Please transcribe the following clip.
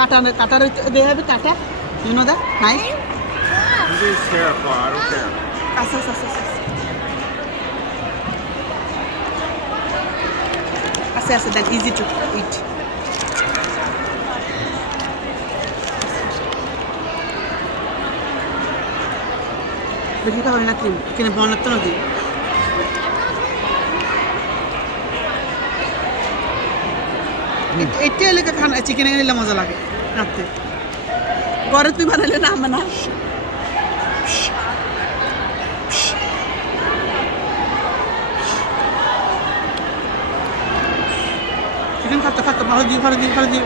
Kata, they have a kata. You know that? Knife? I'm just careful. I don't care. Then easy to eat. দেখি খাবে না cream এখানে বনাতে না দিই এটা এলাকা খানা চিকেন এনে মজা লাগে রাতে ঘরে তুই বানালে না আমরা না চিকেন খাতে ভালো দিই